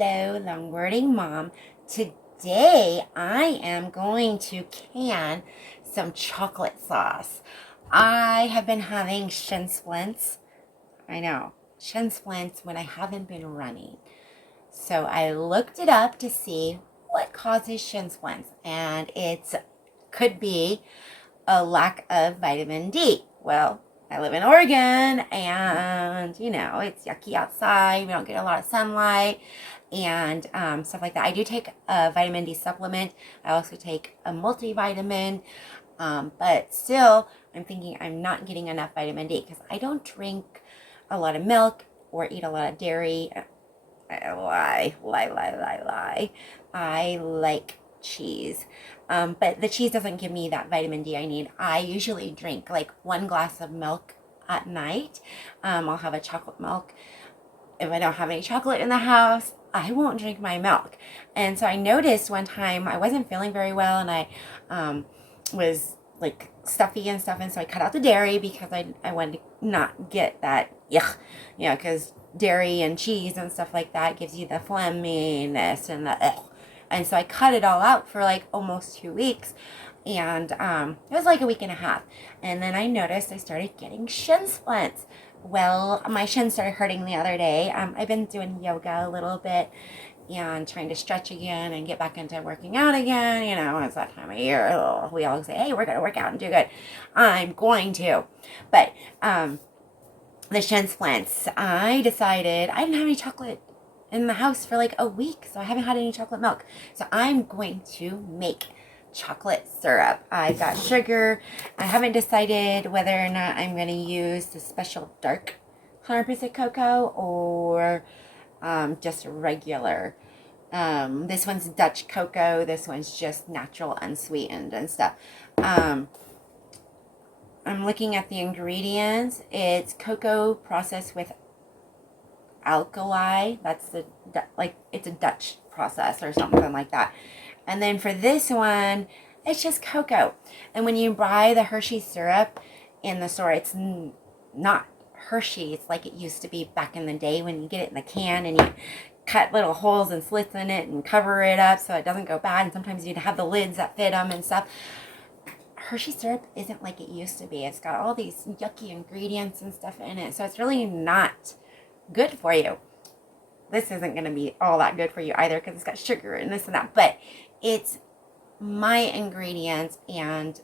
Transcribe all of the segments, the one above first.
Hello, longboarding mom. Today I am going to can some chocolate sauce. I have been having shin splints. I know, shin splints when I haven't been running. So I looked it up to see what causes shin splints, and it could be a lack of vitamin D. Well, I live in Oregon and, it's yucky outside. We don't get a lot of sunlight and stuff like that. I do take a vitamin D supplement. I also take a multivitamin, but still, I'm thinking I'm not getting enough vitamin D because I don't drink a lot of milk or eat a lot of dairy. Lie. I like cheese. But the cheese doesn't give me that vitamin D I need. I usually drink like 1 glass of milk at night. I'll have a chocolate milk. If I don't have any chocolate in the house, I won't drink my milk. And so I noticed one time I wasn't feeling very well and I was like stuffy and stuff. And so I cut out the dairy because I wanted to not get that, because dairy and cheese and stuff like that gives you the phlegminess and the ugh. And so I cut it all out for like almost 2 weeks. And it was like a week and a half. And then I noticed I started getting shin splints. Well, my shin started hurting the other day. I've been doing yoga a little bit and trying to stretch again and get back into working out again. It's that time of year. We all say, hey, we're going to work out and do good. I'm going to. But the shin splints, I decided I didn't have any chocolate in the house for like a week, so I haven't had any chocolate milk. So I'm going to make chocolate syrup. I've got sugar. I haven't decided whether or not I'm going to use the special dark 100% cocoa or just regular. This one's Dutch cocoa. This one's just natural unsweetened and stuff. I'm looking at the ingredients. It's cocoa processed with alkali. That's it's a Dutch process or something like that. And then for this one, it's just cocoa. And when you buy the Hershey syrup in the store, it's not Hershey. It's like it used to be back in the day when you get it in the can and you cut little holes and slits in it and cover it up so it doesn't go bad. And sometimes you'd have the lids that fit them and stuff. Hershey syrup isn't like it used to be. It's got all these yucky ingredients and stuff in it. So it's really not good for you. This isn't going to be all that good for you either because it's got sugar and this and that. But it's my ingredients and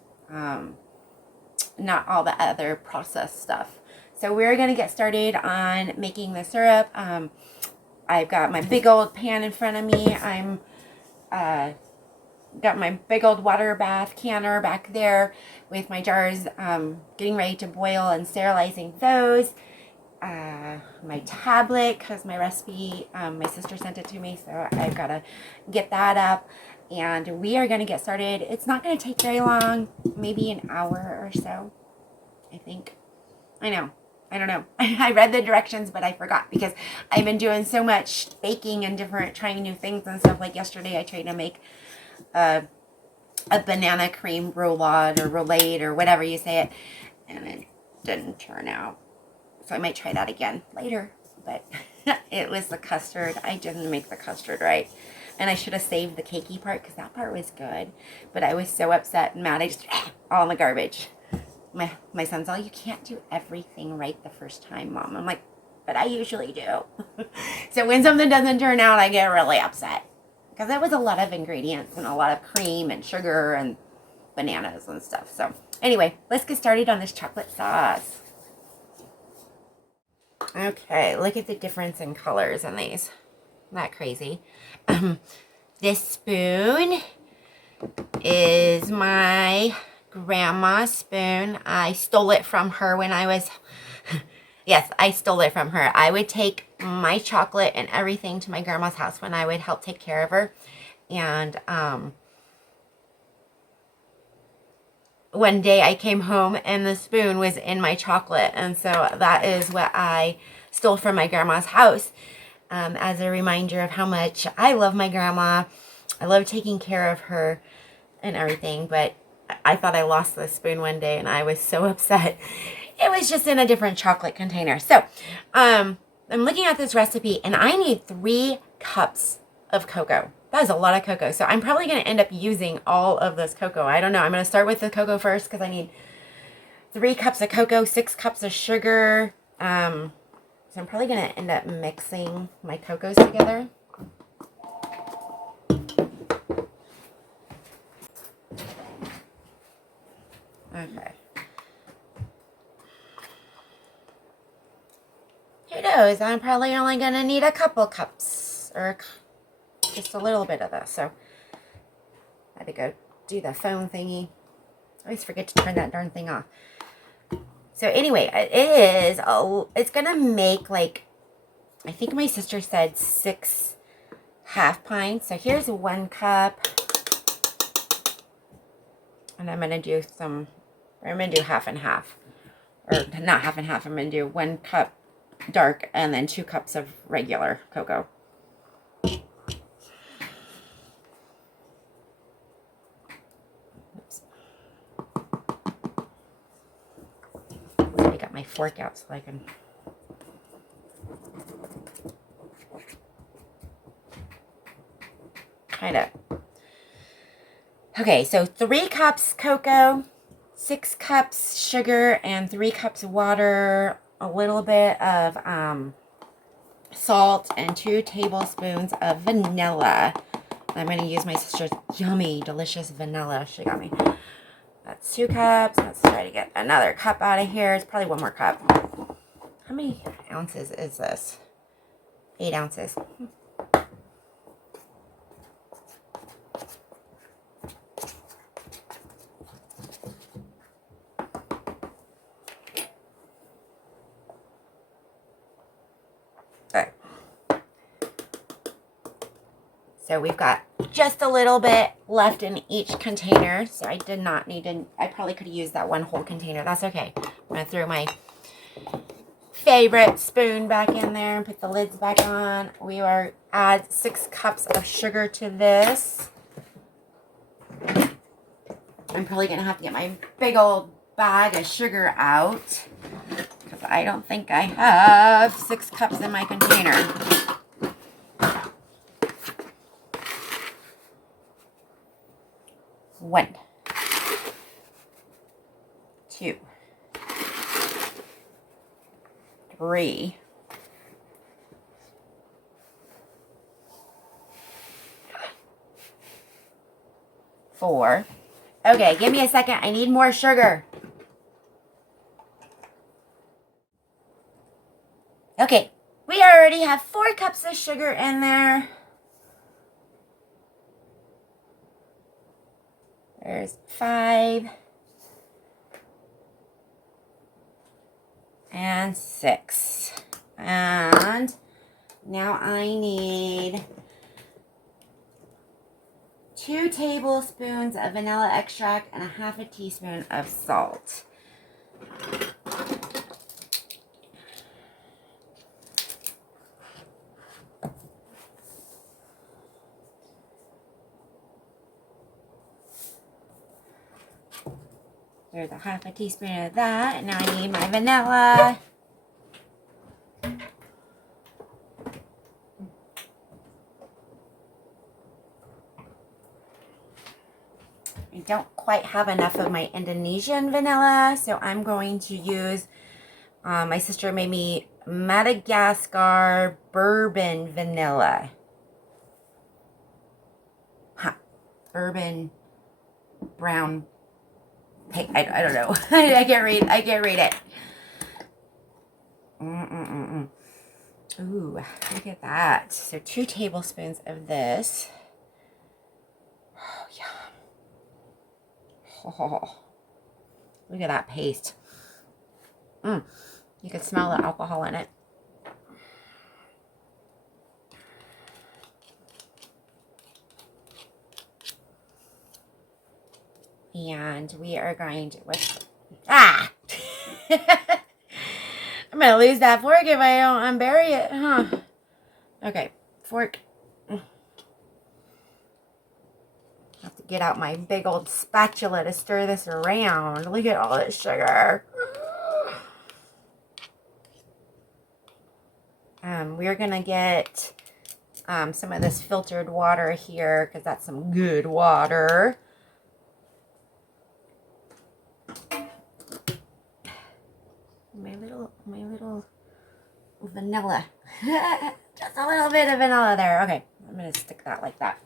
not all the other processed stuff. So we're going to get started on making the syrup. I've got my big old pan in front of me. I'm got my big old water bath canner back there with my jars getting ready to boil and sterilizing those. My tablet, because my recipe, my sister sent it to me, so I've got to get that up. And we are going to get started. It's not going to take very long, maybe an hour or so, I think. I don't know. I read the directions, but I forgot because I've been doing so much baking and trying new things and stuff. Like yesterday, I tried to make a banana cream roulade or roulade or whatever you say it, and it didn't turn out. So I might try that again later, but it was the custard. I didn't make the custard right. And I should have saved the cakey part because that part was good. But I was so upset and mad, I just all in the garbage. My son's all, you can't do everything right the first time, Mom. I'm like, but I usually do. So when something doesn't turn out, I get really upset. Because there was a lot of ingredients and a lot of cream and sugar and bananas and stuff. So anyway, let's get started on this chocolate sauce. Okay, look at the difference in colors in these. Isn't that crazy? This spoon is my grandma's spoon. I stole it from her when I was... Yes, I stole it from her. I would take my chocolate and everything to my grandma's house when I would help take care of her. And one day I came home and the spoon was in my chocolate. And so that is what I stole from my grandma's house as a reminder of how much I love my grandma. I love taking care of her and everything. But I thought I lost the spoon one day and I was so upset. It was just in a different chocolate container. So I'm looking at this recipe and I need 3 cups of cocoa. That is a lot of cocoa. So I'm probably going to end up using all of this cocoa. I don't know. I'm going to start with the cocoa first because I need 3 cups of cocoa, 6 cups of sugar. So I'm probably going to end up mixing my cocos together. Okay. Who knows? I'm probably only going to need a couple cups or just a little bit of this. So I had to go do the phone thingy. I always forget to turn that darn thing off. So anyway, it's going to make like, I think my sister said 6 half pints. So here's 1 cup. And I'm going to do half and half. Or not half and half. I'm going to do 1 cup dark and then 2 cups of regular cocoa. Oops. I got my fork out so I can... kind of. Okay, so 3 cups cocoa, 6 cups sugar, and 3 cups water, a little bit of salt, and 2 tablespoons of vanilla. I'm going to use my sister's yummy, delicious vanilla she got me. That's 2 cups. Let's try to get another cup out of here. It's probably 1 more cup. How many ounces is this? 8 ounces. So we've got just a little bit left in each container. So I did not need to, I probably could have used that 1 whole container. That's okay. I'm going to throw my favorite spoon back in there and put the lids back on. We are add 6 cups of sugar to this. I'm probably going to have to get my big old bag of sugar out because I don't think I have 6 cups in my container. 1, 2, 3, 4. Okay, give me a second. I need more sugar. Okay, we already have 4 cups of sugar in there. There's 5 and 6. And now I need 2 tablespoons of vanilla extract and a half a teaspoon of salt. There's a half a teaspoon of that. Now I need my vanilla. I don't quite have enough of my Indonesian vanilla, so I'm going to use, my sister made me Madagascar bourbon vanilla. Bourbon brown. Hey, I don't know. I can't read it. Ooh, look at that. So 2 tablespoons of this. Oh, yeah. Oh, look at that paste. You can smell the alcohol in it. And we are going to, I'm going to lose that fork if I don't unbury it, huh? Okay, fork. Have to get out my big old spatula to stir this around. Look at all this sugar. We're going to get some of this filtered water here because that's some good water. My little vanilla. Just a little bit of vanilla there. Okay, I'm gonna stick that like that.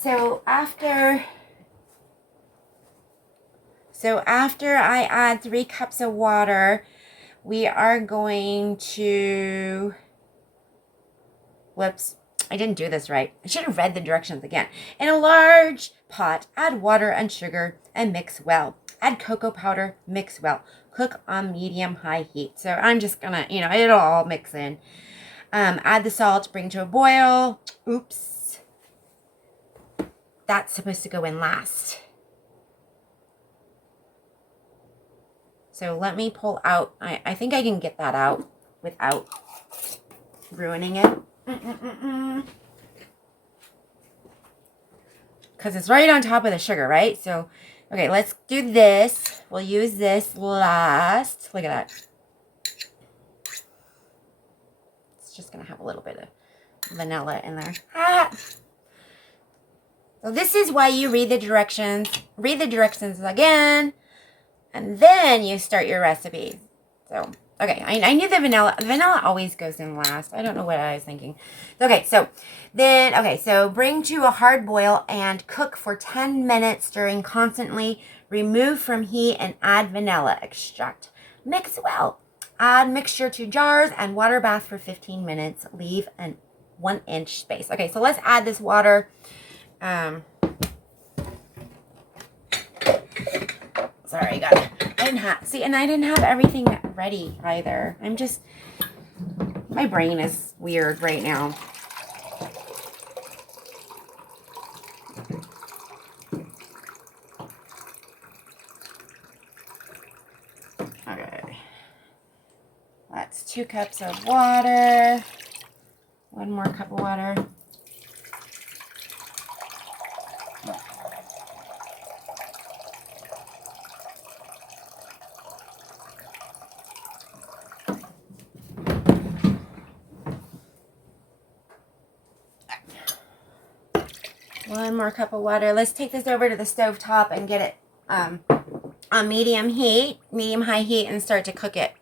So after I add 3 cups of water, we are going to, whoops, I didn't do this right. I should have read the directions again. In a large pot, add water and sugar and mix well. Add cocoa powder, mix well. Cook on medium-high heat. So I'm just gonna, it'll all mix in. Add the salt, bring to a boil. Oops. That's supposed to go in last. So let me pull out. I think I can get that out without ruining it. Because it's right on top of the sugar, right? So, okay, let's do this. We'll use this last. Look at that. It's just going to have a little bit of vanilla in there. Ah! So this is why you read the directions. Read the directions again. And then you start your recipe. So, okay, I knew the vanilla. The vanilla always goes in last. I don't know what I was thinking. Okay, so bring to a hard boil and cook for 10 minutes, stirring constantly. Remove from heat and add vanilla extract. Mix well. Add mixture to jars and water bath for 15 minutes. Leave an 1-inch space. Okay, so let's add this water. Sorry, I didn't have everything ready either. My brain is weird right now. Okay. That's 2 cups of water. 1 more cup of water. One more cup of water. Let's take this over to the stove top and get it on medium high heat, and start to cook it.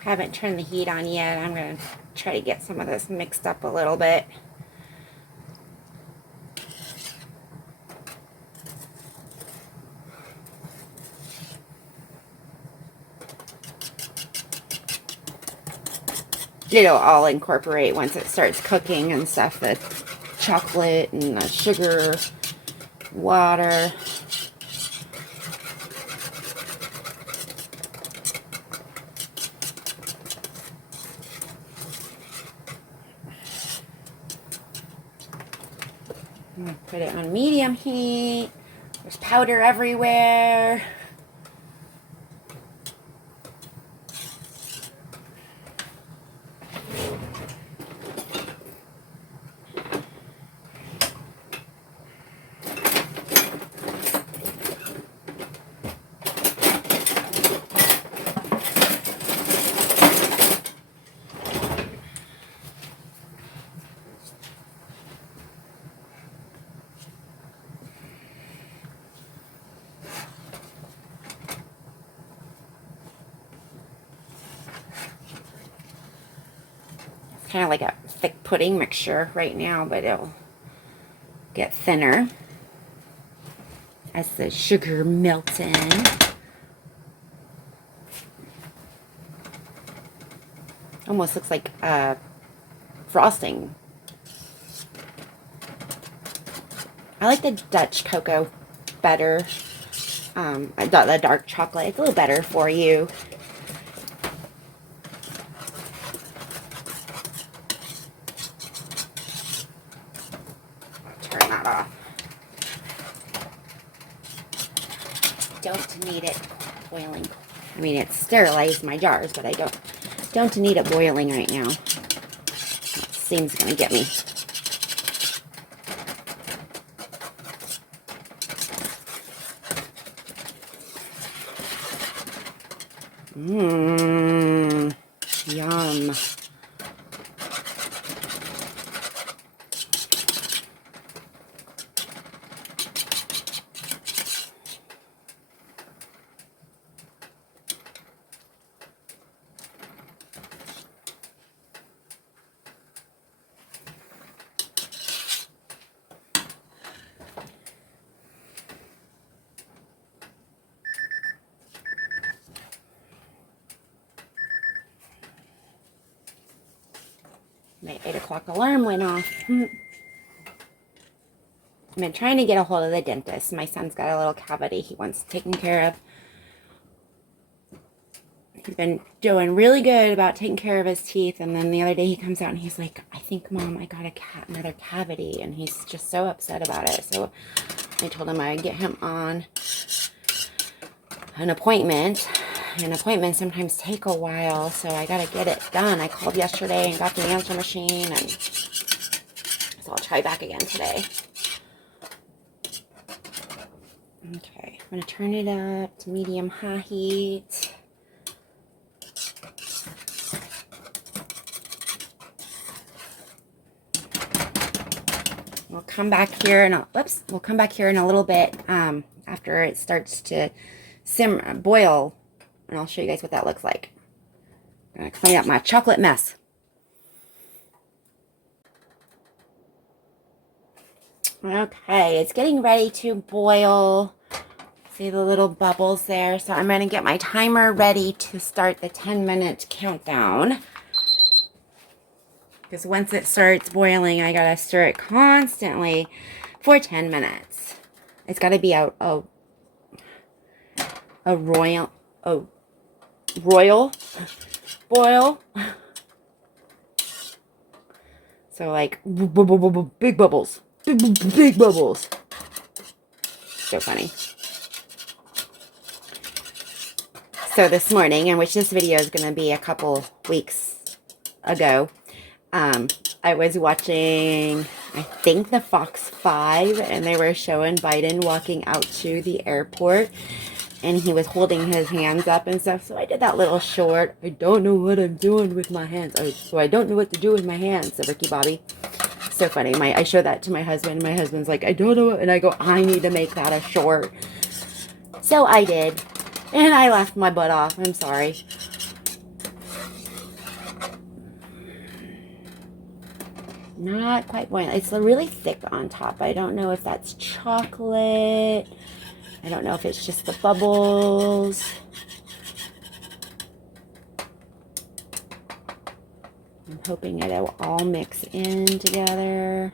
Haven't turned the heat on yet. I'm going to try to get some of this mixed up a little bit. It'll all incorporate once it starts cooking and stuff, the chocolate and the sugar, water. I'm gonna put it on medium heat. There's powder everywhere. Kind of like a thick pudding mixture right now, but it'll get thinner as the sugar melts in. Almost looks like frosting. I like the Dutch cocoa better. The dark chocolate. It's a little better for you. Turn that off. Don't need it boiling. I mean, it's sterilized my jars, but I don't need it boiling right now. Steam's gonna get me. Mmm. Yum. My 8 o'clock alarm went off. I've been trying to get a hold of the dentist. My son's got a little cavity he wants taken care of. He's been doing really good about taking care of his teeth, and then the other day he comes out and he's like, I think, Mom, I got another cavity, and he's just so upset about it. So I told him I'd get him on an appointment. And appointments sometimes take a while, so I gotta get it done. I called yesterday and got the answer machine, and so I'll try back again today. Okay, I'm gonna turn it up to medium-high heat. We'll come back here and we'll come back here in a little bit after it starts to boil, and I'll show you guys what that looks like. I'm gonna clean up my chocolate mess. Okay, it's getting ready to boil. See the little bubbles there? So I'm gonna get my timer ready to start the 10-minute countdown. Because once it starts boiling, I gotta stir it constantly for 10 minutes. It's gotta be a royal boil. So like big bubbles, big bubbles. So funny. So this morning, in which this video is gonna be a couple weeks ago, I was watching, I think, the Fox 5, and they were showing Biden walking out to the airport, and he was holding his hands up and stuff. So I did that little short, I don't know what I'm doing with my hands. So I don't know what to do with my hands, said Ricky Bobby. So funny. I showed that to my husband, and my husband's like, I don't know what, and I go, I need to make that a short. So I did, and I laughed my butt off. I'm sorry. Not quite boiling. It's really thick on top. I don't know if that's chocolate. I don't know if it's just the bubbles. I'm hoping it'll all mix in together.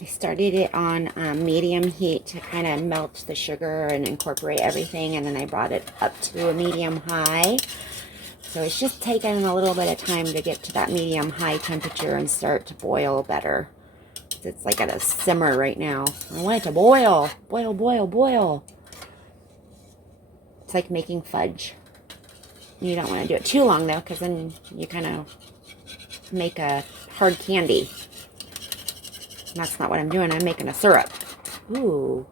I started it on medium heat to kind of melt the sugar and incorporate everything, and then I brought it up to a medium high. So it's just taking a little bit of time to get to that medium high temperature and start to boil better. It's like at a simmer right now. I want it to boil, boil, boil, boil. It's like making fudge. You don't want to do it too long though, because then you kind of make a hard candy. That's not what I'm doing. I'm making a syrup. Ooh.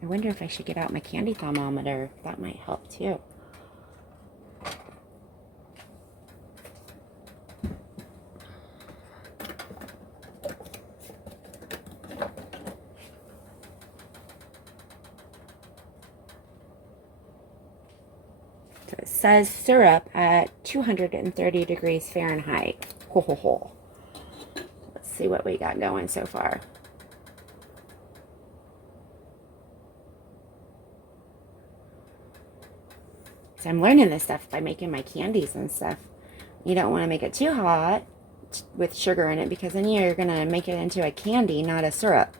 I wonder if I should get out my candy thermometer. That might help too. So it says syrup at 230 degrees Fahrenheit. Ho, ho, ho. Let's see what we got going so far. So I'm learning this stuff by making my candies and stuff. You don't want to make it too hot with sugar in it, because then you're going to make it into a candy, not a syrup.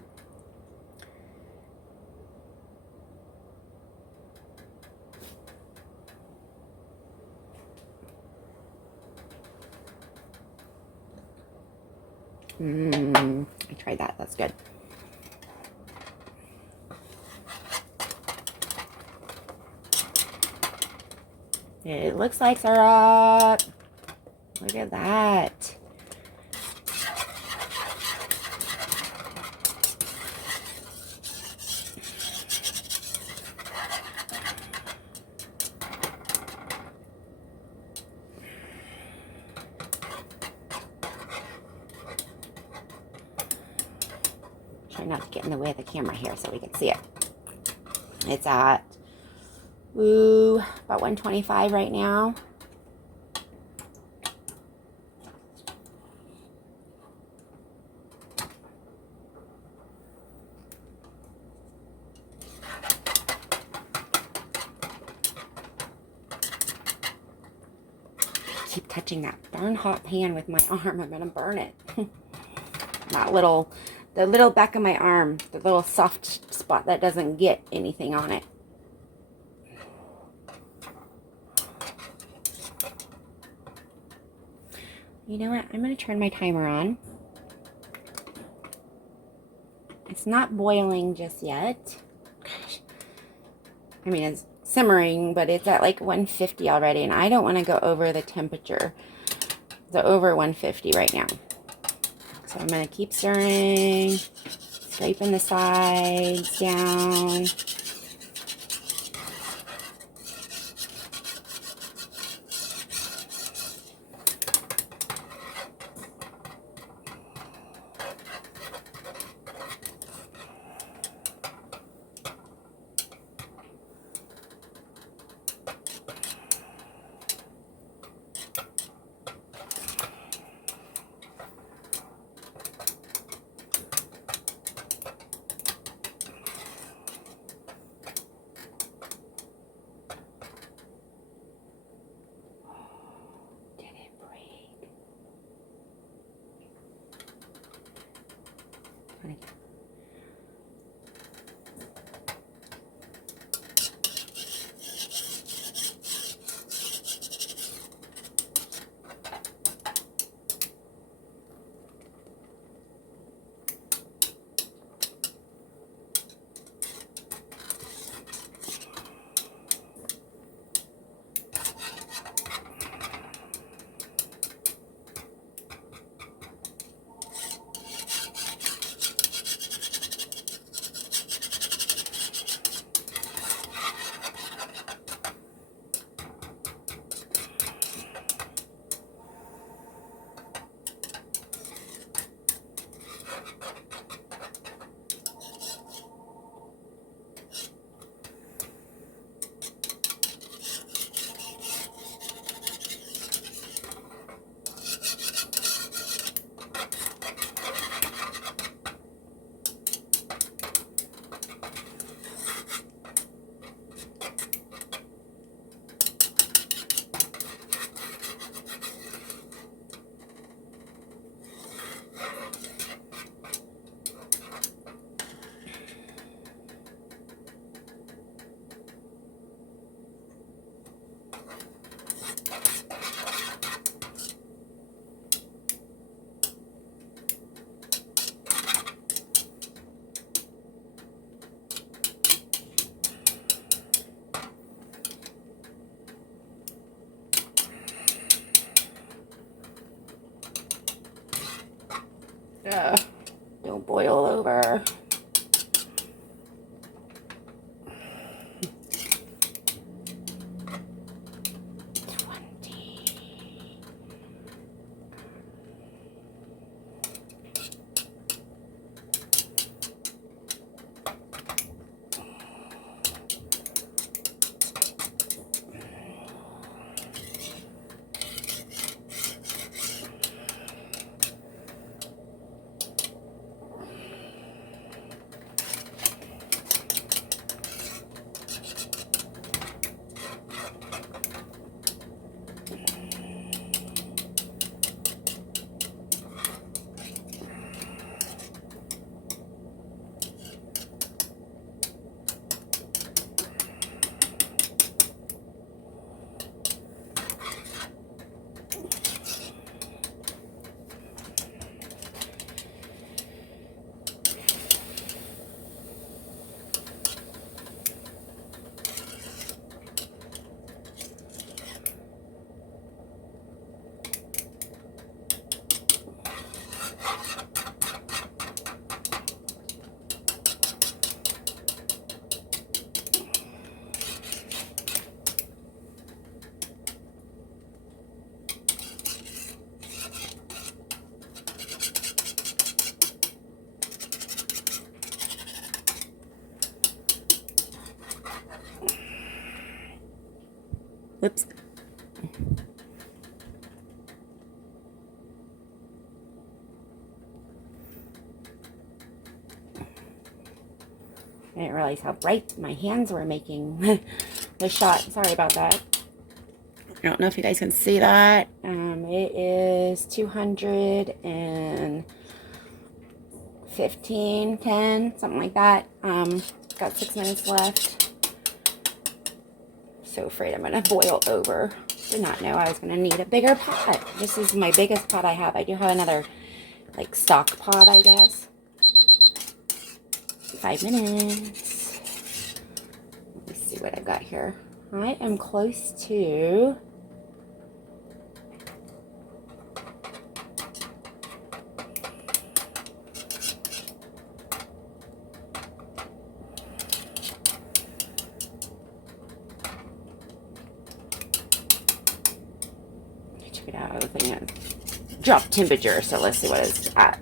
I tried that. That's good. It looks like they're up. Look at that. Try not to get in the way of the camera here so we can see it. It's at, about 125 right now. Keep touching that darn hot pan with my arm. I'm gonna burn it. The little back of my arm, the little soft spot that doesn't get anything on it. You know what? I'm gonna turn my timer on. It's not boiling just yet. Gosh. I mean, it's simmering, but it's at like 150 already, and I don't want to go over the temperature. So over 150 right now. So I'm going to keep stirring, scraping the sides down. Don't boil over. Whoops. I didn't realize how bright my hands were making the shot. Sorry about that. I don't know if you guys can see that. It is 215, 10, something like that. Got 6 minutes left. So afraid I'm going to boil over. Did not know I was going to need a bigger pot. This is my biggest pot I have. I do have another, like, stock pot, I guess. 5 minutes. Let me see what I've got here. I am close to check it out. I was thinking of drop temperature, so let's see what it's at.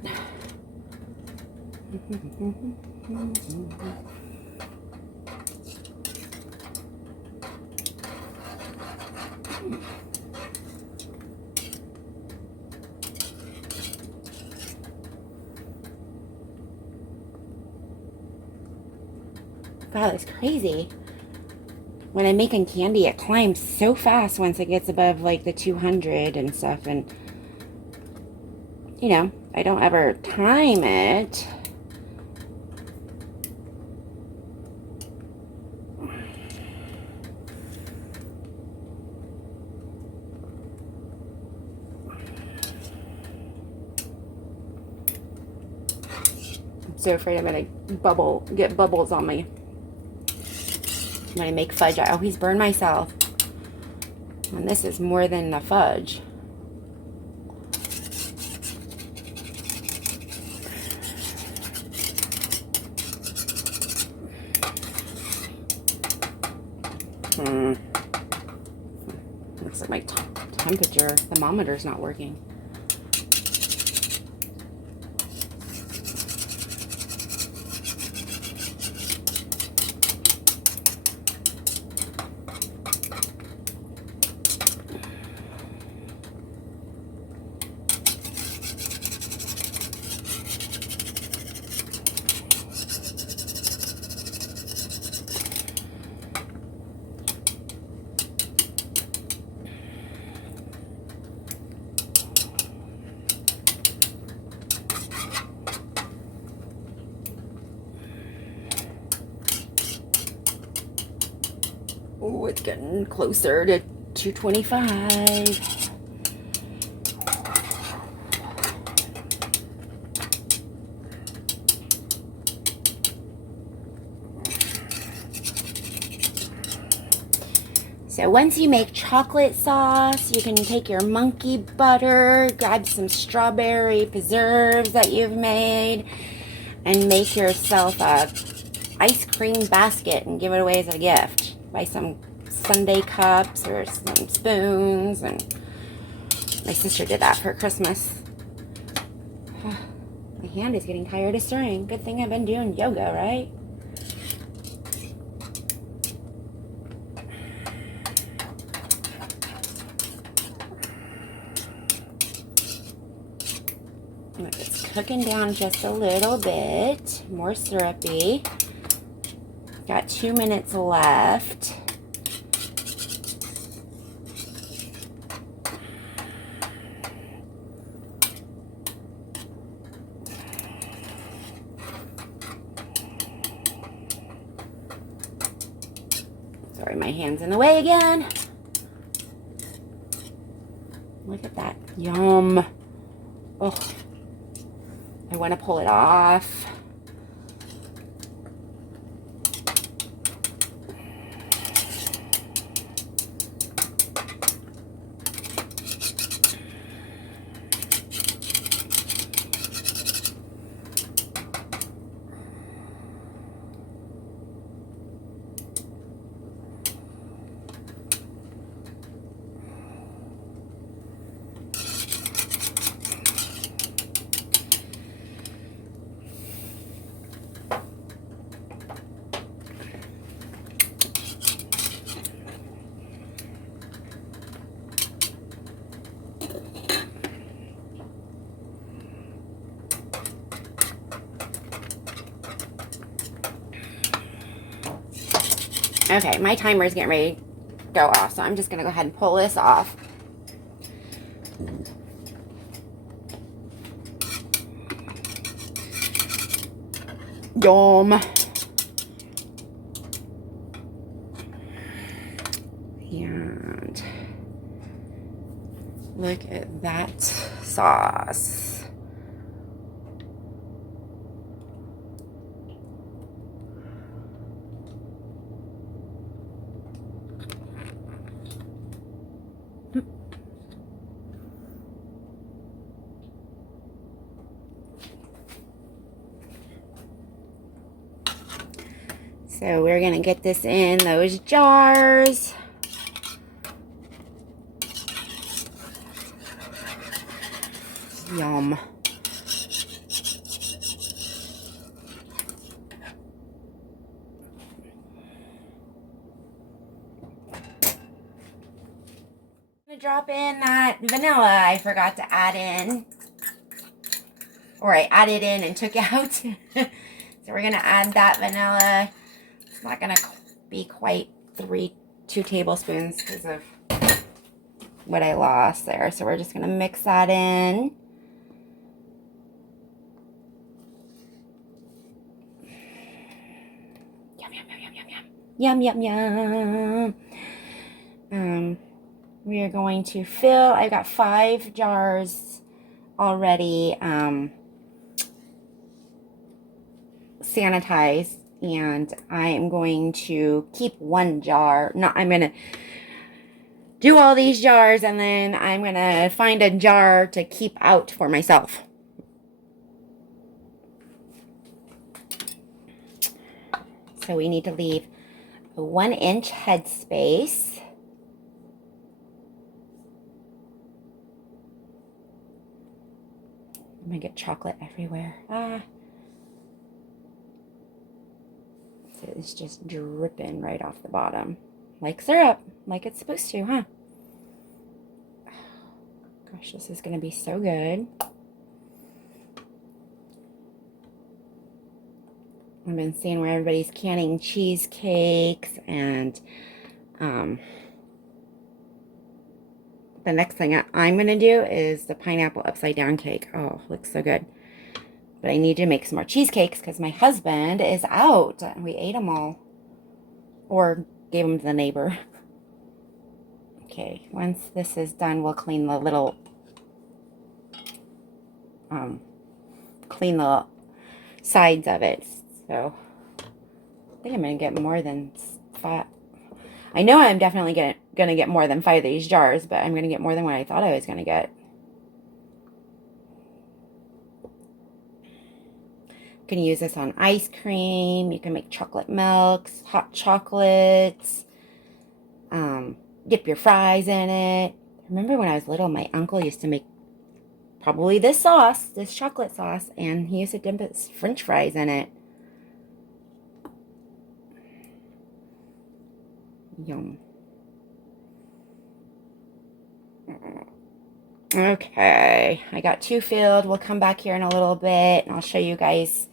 God, that's crazy. When I'm making candy, it climbs so fast once it gets above like the 200 and stuff. And, you know, I don't ever time it. I'm so afraid I'm going to get bubbles on me. When I make fudge, I always burn myself. And this is more than the fudge. Looks like my temperature thermometer's not working. Oh, it's getting closer to 225. So once you make chocolate sauce, you can take your monkey butter, grab some strawberry preserves that you've made, and make yourself a ice cream basket and give it away as a gift. Buy some sundae cups or some spoons, and my sister did that for Christmas. My hand is getting tired of stirring. Good thing I've been doing yoga, right? It's cooking down just a little bit. More syrupy. Got 2 minutes left. Sorry, my hand's in the way again. Look at that. Yum. Oh, I want to pull it off. Okay, my timer is getting ready to go off, so I'm just going to go ahead and pull this off. Yum. And look at that sauce. So we're gonna get this in those jars. Yum. I'm gonna drop in that vanilla I forgot to add in. Or I added in and took out. So we're gonna add that vanilla. It's not gonna be quite 2 tablespoons because of what I lost there. So we're just gonna mix that in. Yum, yum, yum, yum, yum, yum. Yum, yum, yum. We are going to fill, I've got 5 jars already sanitized, and I am going to keep 1 jar. No, I'm going to do all these jars, and then I'm going to find a jar to keep out for myself. So we need to leave a 1-inch headspace. I'm going to get chocolate everywhere. So it's just dripping right off the bottom. Like syrup. Like it's supposed to, huh? Gosh, this is going to be so good. I've been seeing where everybody's canning cheesecakes, and the next thing I'm going to do is the pineapple upside down cake. Oh, looks so good. But I need to make some more cheesecakes because my husband is out. We ate them all. Or gave them to the neighbor. Okay, once this is done, we'll clean the little... clean the sides of it. So, I think I'm going to get more than 5. I know I'm definitely going to get more than 5 of these jars, but I'm going to get more than what I thought I was going to get. You can use this on ice cream. You can make chocolate milks, hot chocolates. Dip your fries in it. Remember when I was little, my uncle used to make probably this sauce, this chocolate sauce, and he used to dip his French fries in it. Yum. Okay, I got 2 filled. We'll come back here in a little bit, and I'll show you guys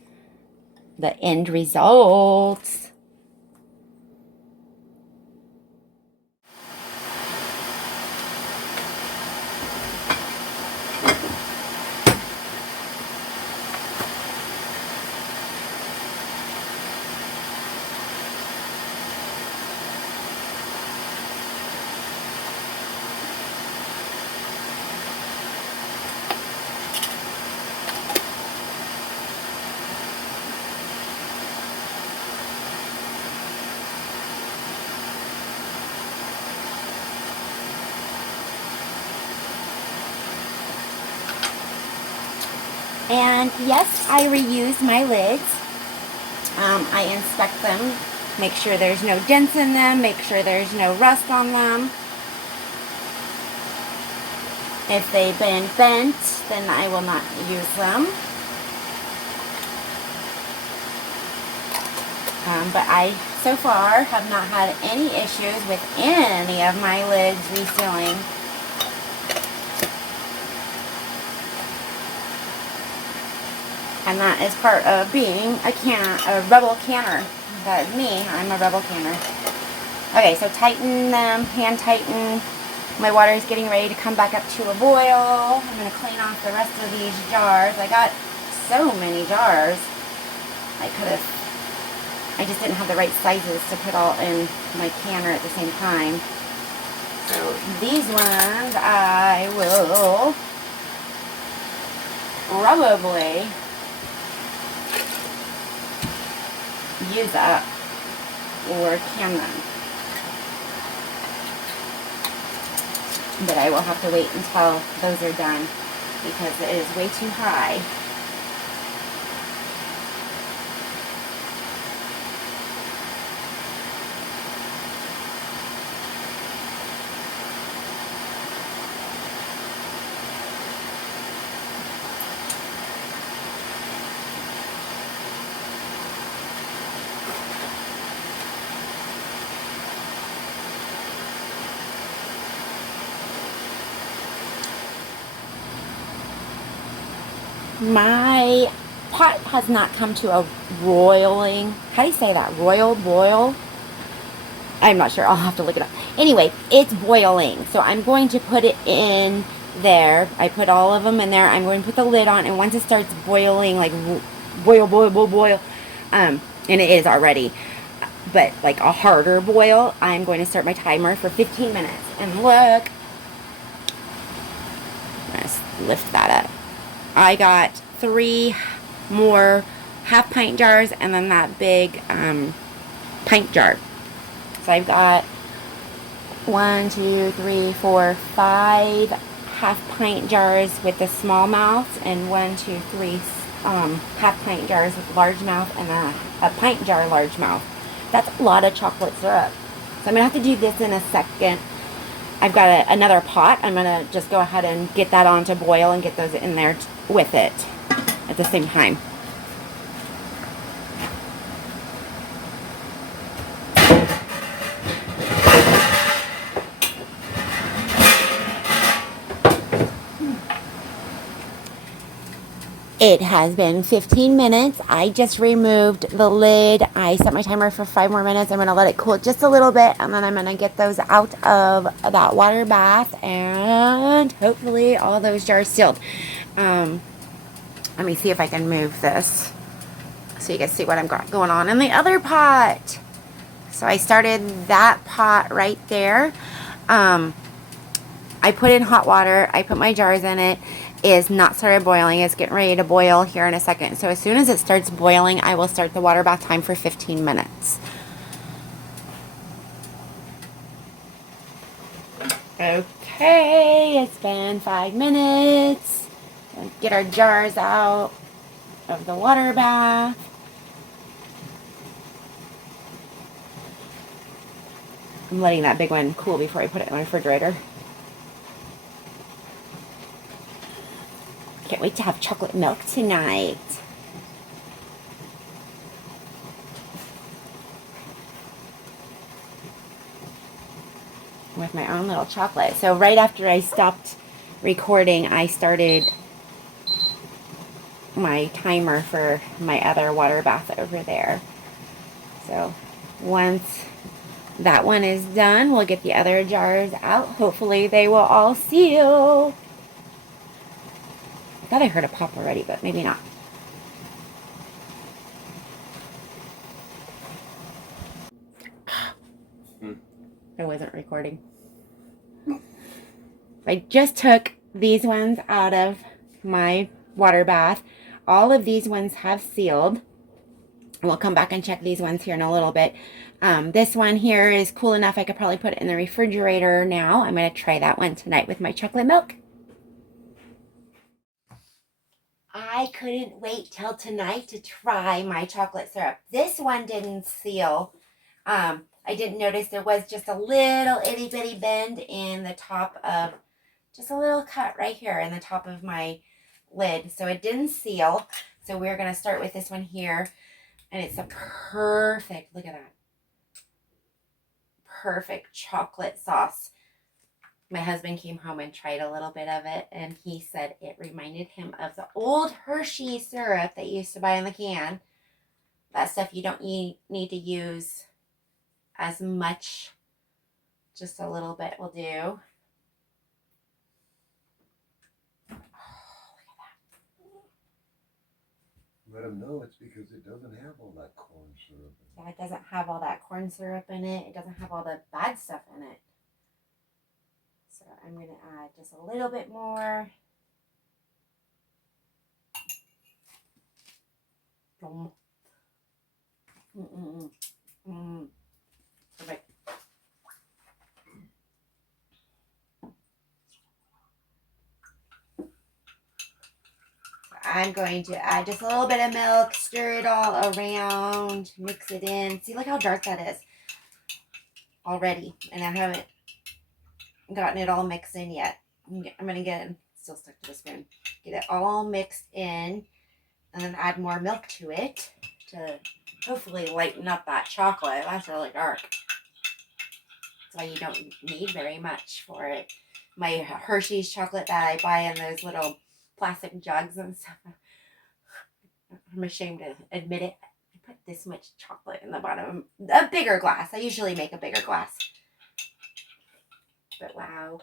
the end results. And yes, I reuse my lids. I inspect them, make sure there's no dents in them, make sure there's no rust on them. If they've been bent, then I will not use them. But I, so far, have not had any issues with any of my lids resealing. And that is part of being a rebel canner. That is me. I'm a rebel canner. Okay, so tighten them, hand tighten. My water is getting ready to come back up to a boil. I'm going to clean off the rest of these jars. I got so many jars. I just didn't have the right sizes to put all in my canner at the same time. So these ones I will probably use up or can them. But I will have to wait until those are done because it is way too high. My pot has not come to a roiling. How do you say that? Royal boil? I'm not sure. I'll have to look it up. Anyway, it's boiling. So I'm going to put it in there. I put all of them in there. I'm going to put the lid on. And once it starts boiling, like boil, and it is already, but like a harder boil, I'm going to start my timer for 15 minutes. And look, let's lift that up. I got 3 more half pint jars and then that big pint jar. So I've got 1, 2, 3, 4, 5 half pint jars with the small mouths and 1, 2, 3 half pint jars with large mouth and a pint jar large mouth. That's a lot of chocolate syrup. So I'm gonna have to do this in a second. I've got another pot. I'm gonna just go ahead and get that on to boil and get those in there with it at the same time. It has been 15 minutes. I just removed the lid. I set my timer for 5 more minutes. I'm going to let it cool just a little bit, and then I'm going to get those out of that water bath, and hopefully all those jars sealed. Let me see if I can move this so you guys see what I've got going on in the other pot. So I started that pot right there. I put in hot water. I put my jars in it. Is not started boiling. It's getting ready to boil here in a second. So as soon as it starts boiling, I will start the water bath time for 15 minutes. Okay, it's been 5 minutes. Let's get our jars out of the water bath. I'm letting that big one cool before I put it in my refrigerator. Can't wait to have chocolate milk tonight. With my own little chocolate. So right after I stopped recording, I started my timer for my other water bath over there. So once that one is done, we'll get the other jars out. Hopefully they will all seal. I thought I heard a pop already, but maybe not. I wasn't recording. I just took these ones out of my water bath. All of these ones have sealed. We'll come back and check these ones here in a little bit. This one here is cool enough. I could probably put it in the refrigerator now. I'm going to try that one tonight with my chocolate milk. I couldn't wait till tonight to try my chocolate syrup. This one didn't seal. I didn't notice there was just a little itty bitty bend in the top of, just a little cut right here in the top of my lid. So it didn't seal. So we're going to start with this one here. And it's a perfect, look at that. Perfect chocolate sauce. My husband came home and tried a little bit of it, and he said it reminded him of the old Hershey syrup that you used to buy in the can. That stuff you don't need to use as much Just a little bit will do. Let them know it's because it doesn't have all that corn syrup in Yeah, it doesn't have all that corn syrup in it. It doesn't have all the bad stuff in it. So I'm going to add just a little bit more. Perfect. I'm going to add just a little bit of milk, stir it all around, mix it in. See, look how dark that is already. And I haven't gotten it all mixed in yet. I'm going to get it, still stuck to the spoon, get it all mixed in, and then add more milk to it to hopefully lighten up that chocolate. That's really dark. That's why you don't need very much for it. My Hershey's chocolate that I buy in those little plastic jugs and stuff, I'm ashamed to admit it. I put this much chocolate in the bottom. A bigger glass. I usually make a bigger glass. But wow.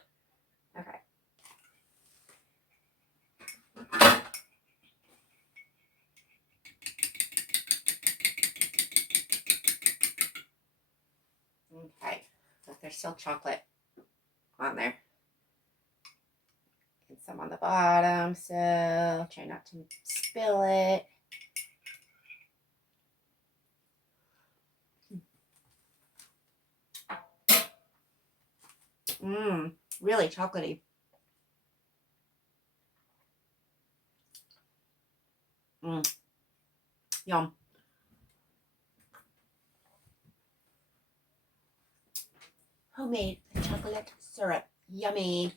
Okay. Okay. So there's still chocolate on there. And some on the bottom. So try not to spill it. Really chocolatey. Yum. Homemade chocolate syrup. Yummy. it.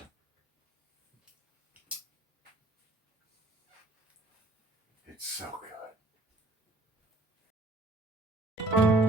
It's so good.